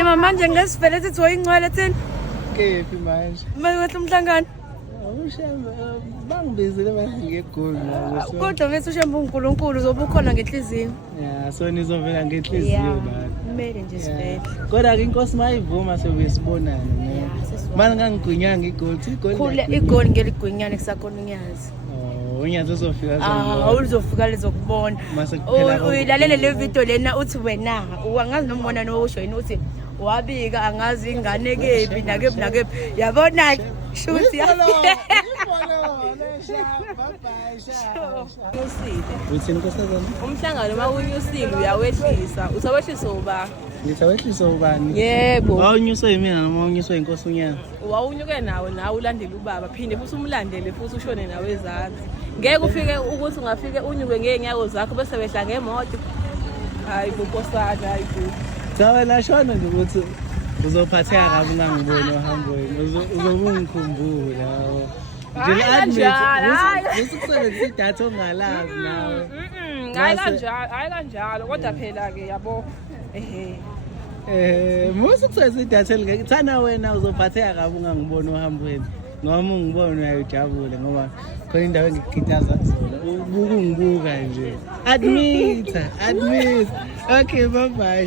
Ima manje ngesivele sithi woyingcwele thina. Kephi manje? Manje umhlangano. Awushamba bangibizile ngegoli la. Kodwa mase ushamba uNkulunkulu uzobe ukhona ngenhliziyo. Yeah, so nizovela ngenhliziyo la. Kumele nje sivele. Kodwa ke inkosi mayivuma sokuyisibonana ne. Manje ngangigwinyanga igoli, igoli. Khule igoli ngeligwinyane kusakhona unyazi. Unyazi uzofika zonke. Awuzofika lezokubona. Uyilalele le video lena uthi wena angazi noma wona nosho yini uthi wabika angazi ingane kephi nakephi yabona shuthi Uthini nkosazana? Umhlangano mawunyusile uyawehlisa. Usawehlisa uba? Ngisawehlisa ubani? Yebo. Awunyuswe yimina noma unyuswe inkosi unyana? Wawunyuke nawe ulandele ubaba phinde futhi umlandele futhi ushone nawe ezansi. Ngeke ufike ukuthi ungafike unyuke ngeenyawo zakho bese wehla ngemoto. Hayi bunkosana hayi bu. Cha wena shona nje ukuthi uzophatheka kabi ungangiboni ohambweni. Uzobungikhumbula lawo. Usukusebenzisa idatha ongalazi nawe. Hayi kanjalo kodwa phela ke yabo musukusebenzisa idatha elingeke thana wena uzophatheka kabi ungangiboni ohambweni. Noma ungibona uyayijabule ngoba khona indawo engikitaza kuzona. Ubukungibuka nje. Admit. Okay, bye bye.